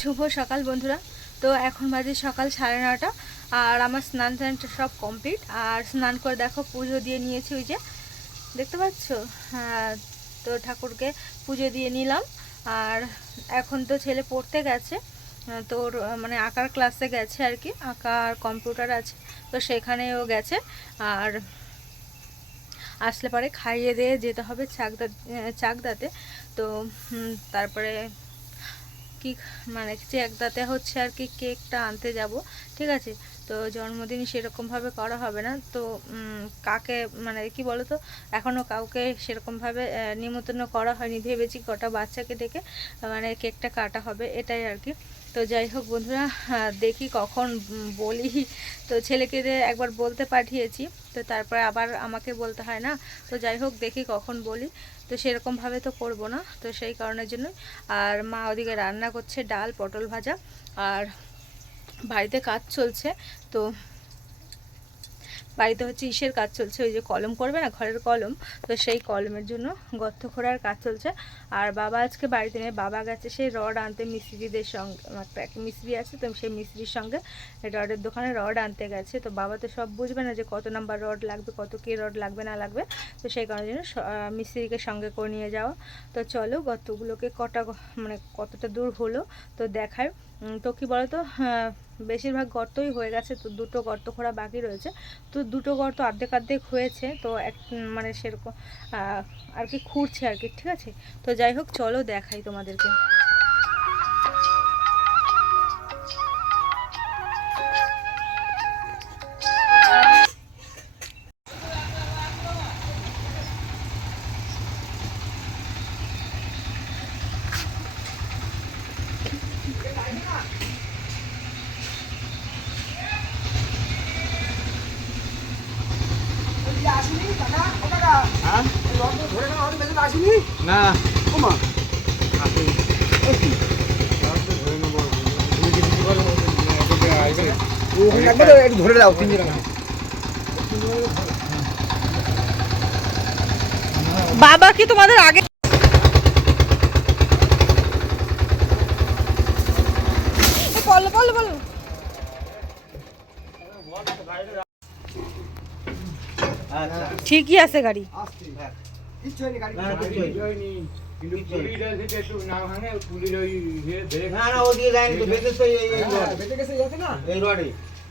শুভ সকাল বন্ধুরা তো এখন বাজে সকাল সাড়ে নটা আর আমার স্নান টানটা সব কমপ্লিট আর স্নান করে দেখো পুজো দিয়ে নিয়েছি ওই যে দেখতে পাচ্ছ হ্যাঁ তো ঠাকুরকে পুজো দিয়ে নিলাম আর এখন তো ছেলে পড়তে গেছে তোর মানে আঁকার ক্লাসে গেছে আর কি আঁকার কম্পিউটার আছে তো সেখানেও গেছে আর আসলে পরে খাইয়ে দিয়ে যেতে হবে চাকদা চাকদাতে তো তারপরে কি মানে চেকদাতে হচ্ছে আর কি কেকটা আনতে যাব ঠিক আছে তো জন্মদিন সেরকমভাবে করা হবে না তো কাকে মানে কি বলো তো এখনও কাউকে সেরকমভাবে নিমন্ত্রণ করা হয়নি ভেবেছি কটা বাচ্চাকে ডেকে মানে কেকটা কাটা হবে এটাই আর কি তো যাই হোক বন্ধুরা দেখি কখন বলি তো ছেলেকে একবার বলতে পাঠিয়েছি তো তারপরে আবার আমাকে বলতে হয় না তো যাই হোক দেখি কখন বলি তো সেরকমভাবে তো করব না তো সেই কারণের জন্য আর মা ওদিকে রান্না করছে ডাল পটল ভাজা আর বাড়িতে কাজ চলছে তো বাড়িতে হচ্ছে ইসের কাজ চলছে ওই যে কলম করবে না ঘরের কলম তো সেই কলমের জন্য গর্ত খোঁড়ার কাজ চলছে আর বাবা আজকে বাড়িতে নেই বাবা গেছে সেই রড আনতে মিস্ত্রিদের সঙ্গে একটা মিস্ত্রি আছে তো সেই মিস্ত্রির সঙ্গে রডের দোকানে রড আনতে গেছে তো বাবা তো সব বুঝবে না যে কত নাম্বার রড লাগবে কত কী রড লাগবে না লাগবে তো সেই কারণে জন্য মিস্ত্রিকে সঙ্গে করে নিয়ে যাওয়া তো চলো গর্তগুলোকে কটা মানে কতটা দূর হলো তো দেখায় তো কী বলতো তো হ্যাঁ, বেশিরভাগ গর্তই হয়ে গেছে তো দুটো গর্ত খোঁড়া বাকি রয়েছে তো দুটো গর্ত অর্ধেক অর্ধেক হয়েছে তো এক মানে সেরকম আর কি খুঁড়ছে আর কি ঠিক আছে তো যাই হোক চলো দেখাই তোমাদেরকে দাও পিঞ্জিরা বাবা কি তোমাদের আগে বলো বলো বলো ঠিকই আছে গাড়ি হ্যাঁ। না না ওদিকে ইয়ে লাইন তো বেঁচে হ্যাঁ, এই রোডে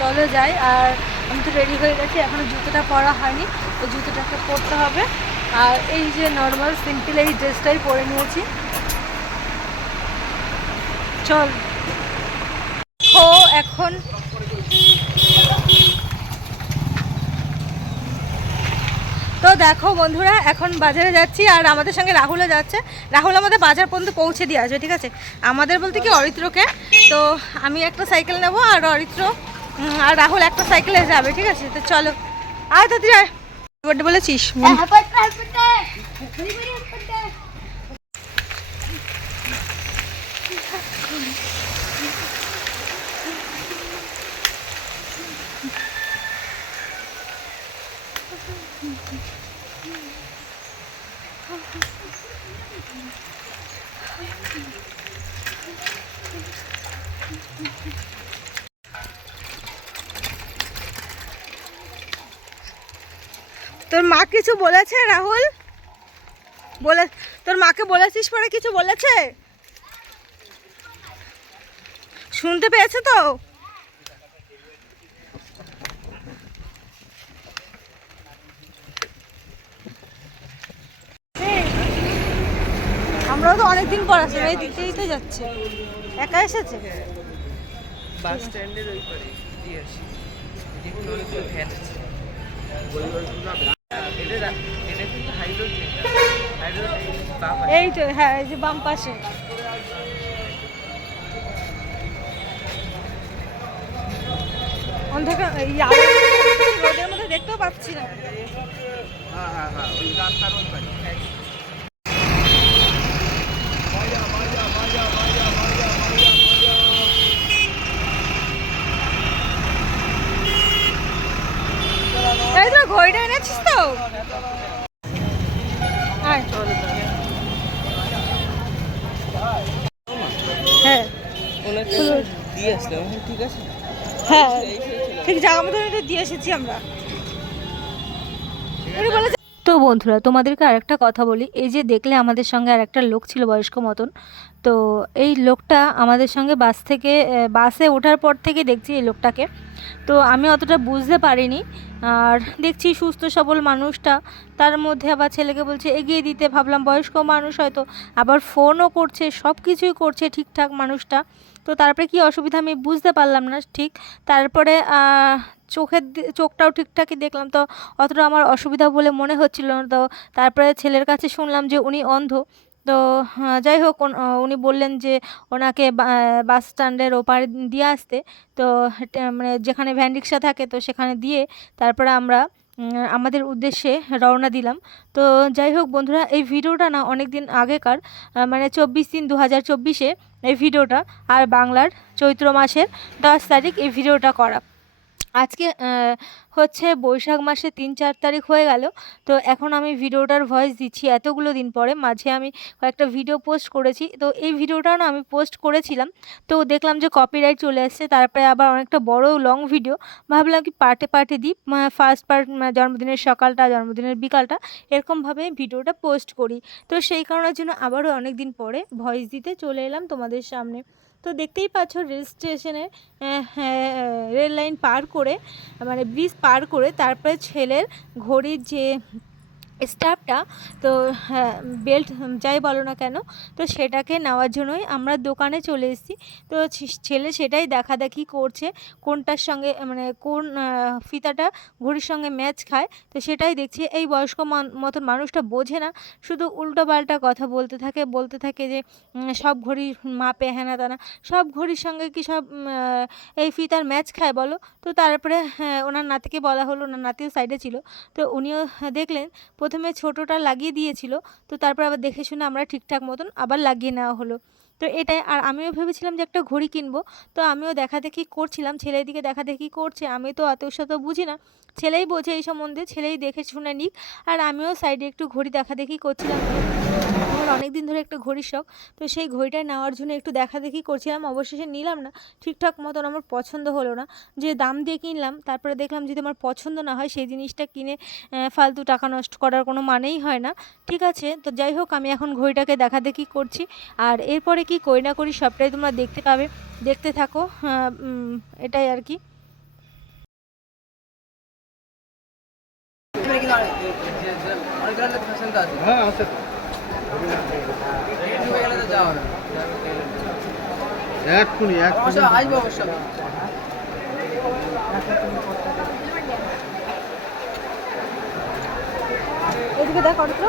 চলো যাই আর আমি তো রেডি হয়ে গেছি এখনও জুতোটা পরা হয়নি তো জুতোটাকে পরতে হবে আর এই যে নর্মাল সিম্পল এই ড্রেসটাই পরে নিয়েছি চল ও এখন তো দেখো বন্ধুরা এখন বাজারে যাচ্ছি আর আমাদের সঙ্গে রাহুলও যাচ্ছে রাহুল আমাদের বাজার পর্যন্ত পৌঁছে দিয়ে আসবে ঠিক আছে আমাদের বলতে কি অরিত্রকে তো আমি একটা সাইকেল নেবো আর অরিত্র আর রাহুল একটা সাইকেলে যাবে ঠিক আছে তো চলো আয় তাড়াতাড়ি আয় বলেছিস তোর মা কিছু বলেছে রাহুল বলে তোর মাকে বলেছিস পরে কিছু বলেছে শুনতে পেয়েছে তো আমরাও তো অনেকদিন পর আছি এই দিতেই দিয়েই তো যাচ্ছে একা এসেছে বাস স্ট্যান্ডের ওই পারে দিয়ে আসি এই তো হ্যাঁ এই যে বাম পাশে অন্ধকার রোদের মধ্যে দেখতেও পাচ্ছি না রাস্তার ঘড়িটা ঘড়িটা এনেছিস তো হ্যাঁ। দিয়ে আসলাম ঠিক আছে হ্যাঁ ঠিক জায়গা মতো দিয়ে এসেছি আমরা তো বন্ধুরা তোমাদেরকে আর একটা কথা বলি এই যে দেখলে আমাদের সঙ্গে আর একটা লোক ছিল বয়স্ক মতন তো এই লোকটা আমাদের সঙ্গে বাস থেকে বাসে ওঠার পর থেকে দেখছি এই লোকটাকে তো আমি অতটা বুঝতে পারিনি আর দেখছি সুস্থ সবল মানুষটা তার মধ্যে আবার ছেলেকে বলছে এগিয়ে দিতে ভাবলাম বয়স্ক মানুষ হয়তো আবার ফোনও করছে সব কিছুই করছে ঠিকঠাক মানুষটা তো তারপরে কি অসুবিধা আমি বুঝতে পারলাম না ঠিক তারপরে চোখের চোখটাও ঠিকঠাকই দেখলাম তো অতটা আমার অসুবিধা বলে মনে হচ্ছিল না তো তারপরে ছেলের কাছে শুনলাম যে উনি অন্ধ তো হ্যাঁ, যাই হোক উনি বললেন যে ওনাকে বাস স্ট্যান্ডের ওপারে দিয়ে আসতে তো মানে যেখানে ভ্যান রিক্সা থাকে তো সেখানে দিয়ে তারপরে আমরা আমাদের উদ্দেশ্যে রওনা দিলাম তো যাই হোক বন্ধুরা এই ভিডিওটা না অনেক দিন আগেকার মানে চব্বিশ দিন দু হাজার চব্বিশে এই ভিডিওটা আর বাংলার চৈত্র মাসের দশ তারিখ এই ভিডিওটা করা আজকে হচ্ছে বৈশাখ মাসে তিন চার তারিখ হয়ে গেল তো এখন আমি ভিডিওটার ভয়েস দিচ্ছি এতগুলো দিন পরে মাঝে আমি কয়েকটা ভিডিও পোস্ট করেছি তো এই ভিডিওটাও না আমি পোস্ট করেছিলাম তো দেখলাম যে কপিরাইট চলে আসছে তারপরে আবার অনেকটা বড় লং ভিডিও ভাবলাম কি পার্টে পার্টে দিই ফার্স্ট পার্ট জন্মদিনের সকালটা জন্মদিনের বিকালটা এরকমভাবে ভিডিওটা পোস্ট করি তো সেই কারণের জন্য আবারও অনেক দিন পরে ভয়েস দিতে চলে এলাম তোমাদের সামনে তো দেখতেই পাচ্ছ রেল স্টেশনে রেল লাইন পার করে মানে ব্রিজ পার করে তারপরে ছেলের ঘড়ির যে স্টাফটা তো হ্যাঁ, বেল্ট যাই বলো না কেন তো সেটাকে নেওয়ার জন্যই আমরা দোকানে চলে এসেছি তো ছেলে সেটাই দেখাদেখি করছে কোনটার সঙ্গে মানে কোন ফিতাটা ঘড়ির সঙ্গে ম্যাচ খায় তো সেটাই দেখছি এই বয়স্ক মতন মানুষটা বোঝে না শুধু উল্টো পাল্টা কথা বলতে থাকে বলতে থাকে যে সব ঘড়ি মাপে হেনা তানা সব ঘড়ির সঙ্গে কি সব এই ফিতার ম্যাচ খায় বলো তো তারপরে হ্যাঁ, ওনার নাতিকে বলা হলো ওনার নাতিও সাইডে ছিল তো উনিও হ্যাঁ, দেখলেন প্রথমে ছোটোটা লাগিয়ে দিয়েছিল তো তারপর আবার দেখে শুনে আমরা ঠিকঠাক মতন আবার লাগিয়ে নেওয়া হলো তো এটাই আর আমিও ভেবেছিলাম যে একটা ঘড়ি কিনবো তো আমিও দেখা দেখি করছিলাম ছেলের দিকে দেখা দেখি করছে আমি তো অত শত বুঝি না ছেলেই বোঝে এই সম্বন্ধে ছেলেই দেখে শুনে নিক আর আমিও সাইডে একটু ঘড়ি দেখা দেখি করছিলাম আমার অনেক দিন ধরে একটা ঘড়ির শখ তো সেই ঘড়িটা নেওয়ার জন্য একটু দেখা দেখি করছিলাম অবশেষে নিলাম না ঠিকঠাক মতন আমার পছন্দ হলো না যে দাম দিয়ে কিনলাম তারপরে দেখলাম যদি আমার পছন্দ না হয় সেই জিনিসটা কিনে ফালতু টাকা নষ্ট করার কোনো মানেই হয় না ঠিক আছে তো যাই হোক আমি এখন ঘড়িটাকে দেখা দেখি করছি আর এরপরে কি করি না করি সবটাই তোমরা দেখতে পাবে দেখতে থাকো হ্যাঁ, এটাই আর কি হ্যাঁ আছে এক্ষুনি আসবো অবশ্য এদিকে দেখ অরিত্র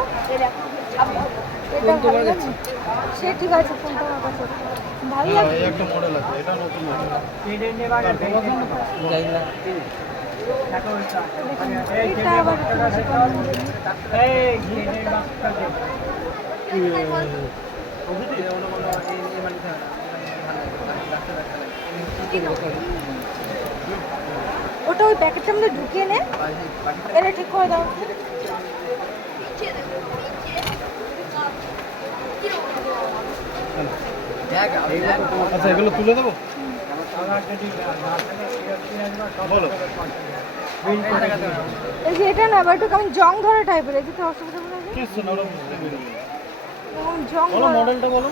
সে ঠিক আছে ফোন তোমার কাছে ভালো লাগে হ্যাঁ, একটা মডেল আছে এটা নতুন এটা আবার ওটা ওই প্যাকেটটার মধ্যে ঢুকিয়ে নে এটা ঠিক করে দাও আচ্ছা এগুলো তুলে দেবো এই যে এটা না আবার একটু কেমন জং ধরা টাইপের এই যে অসুবিধা হচ্ছে না ওরা বুঝতে বলো মডেলটা বলো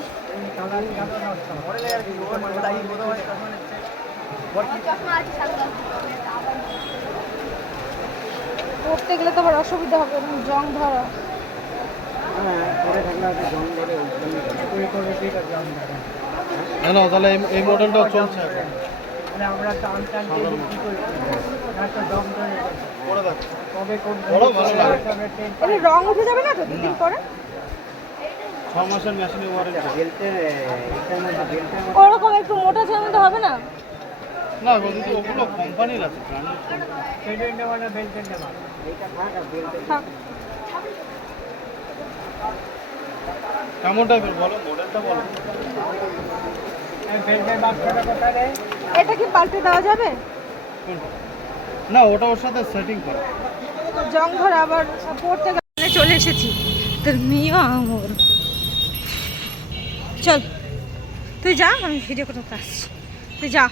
পড়তে গেলে তো আবার অসুবিধা হবে জং ধরা না না তাহলে এই মডেলটাও চলছে আমরা টান টান একটা জং কবে কোন বড় ভালো রং উঠে যাবে না তো দিন পরে আচ্ছা, ওরকম একটু মোটা ছেলের মধ্যে হবে না না ওগুলো কোম্পানির আছে এটা কি পাল্টে দেওয়া যাবে না ওটা ওর সাথে সেটিং জঙ্গল আবার পড়তে গেলে চলে এসেছি তোর মেয়ে আমার চল তুই যা আমি ভিডিও করতে আসছি তুই যা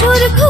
说着哭。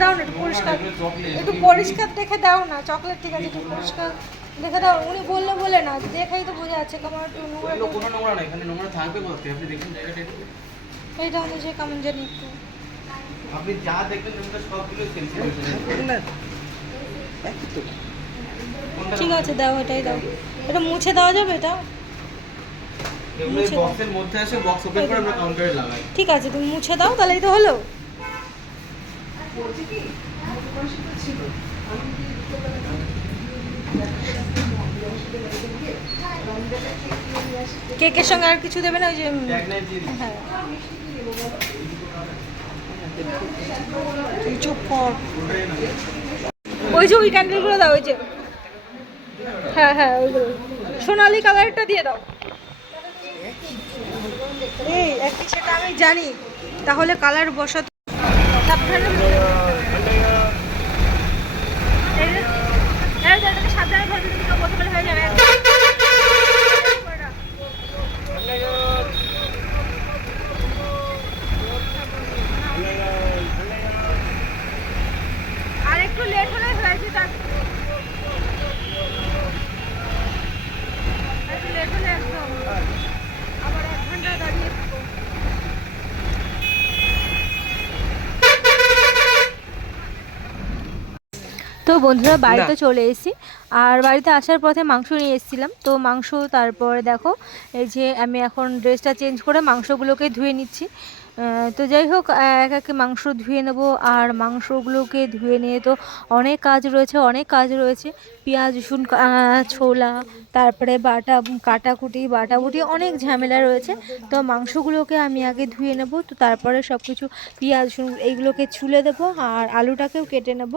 চকলেটটা দাও না একটু পরিষ্কার একটু পরিষ্কার দেখে দাও না চকলেট ঠিক আছে একটু পরিষ্কার দেখে দাও উনি বললে বলে না দেখেই তো বোঝা যাচ্ছে কেমন একটু নোংরা কোনো নোংরা এখানে নোংরা থাকবে আপনি দেখুন জায়গাটা এইটা হচ্ছে কেমন জানি একটু আপনি যা নোংরা সবগুলো ঠিক আছে দাও এটাই দাও এটা মুছে দেওয়া যাবে এটা বক্সের মধ্যে বক্স ওপেন করে আমরা কাউন্টারে লাগাই ঠিক আছে তুমি মুছে দাও তাহলেই তো হলো কেকের সঙ্গে আর কিছু দেবে না ওই যে হ্যাঁ, হ্যাঁ ওই যে ওই ক্যান্ডেলগুলো দাও ওই যে হ্যাঁ হ্যাঁ ওইগুলো সোনালি কালারটা দিয়ে দাও এই একটি সেটা আমি জানি তাহলে কালার বসাতে সাবধানে তো বন্ধুরা বাড়িতে চলে এসেছি আর বাড়িতে আসার পথে মাংস নিয়ে এসেছিলাম তো মাংস তারপর দেখো এই যে আমি এখন ড্রেসটা চেঞ্জ করে মাংসগুলোকে ধুয়ে নিচ্ছি তো যাই হোক এক একে মাংস ধুয়ে নেব আর মাংসগুলোকে ধুয়ে নিয়ে তো অনেক কাজ রয়েছে অনেক কাজ রয়েছে পেঁয়াজ রসুন ছোলা তারপরে বাটা কাটাকুটি বাটাকুটি অনেক ঝামেলা রয়েছে তো মাংসগুলোকে আমি আগে ধুয়ে নেব তো তারপরে সব কিছু পেঁয়াজ রসুন এইগুলোকে ছুলে দেবো আর আলুটাকেও কেটে নেব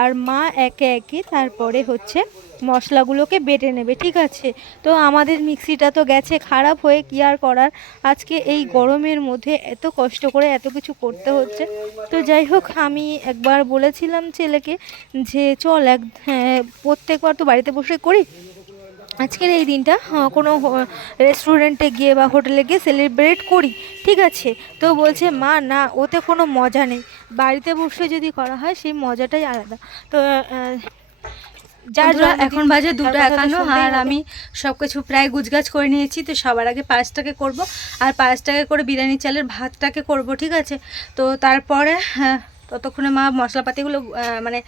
আর মা একে একে তারপরে হচ্ছে মশলাগুলোকে বেটে নেবে ঠিক আছে তো আমাদের মিক্সিটা তো গেছে খারাপ হয়ে কী আর করার আজকে এই গরমের মধ্যে এত কষ্ট করে এত কিছু করতে হচ্ছে তো যাই হোক আমি একবার বলেছিলাম ছেলেকে যে চল এক হ্যাঁ, প্রত্যেকবার তো বাড়িতে বসে করি আজকের এই দিনটা হ্যাঁ, কোনো রেস্টুরেন্টে গিয়ে বা হোটেলে গিয়ে সেলিব্রেট করি ঠিক আছে তো বলছে মা না ওতে কোনো মজা নেই বাড়িতে বসে যদি করা হয় সেই মজাটাই আলাদা তো যারা এখন বাজে দুটো একান্ন আর আমি সব কিছু প্রায় গুজগাছ করে নিয়েছি তো সবার আগে পায়েসটাকে করব আর পায়েসটাকে করে বিরিয়ানি চালের ভাতটাকে করব ঠিক আছে তো তারপরে হ্যাঁ, ততক্ষণে মা মশলাপাতিগুলো মানে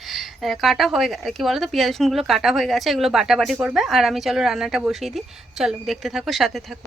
কাটা হয়ে কি কী বলতো পেঁয়াজ রসুনগুলো কাটা হয়ে গেছে এগুলো বাটাবাটি করবে আর আমি চলো রান্নাটা বসিয়ে দিই চলো দেখতে থাকো সাথে থাকো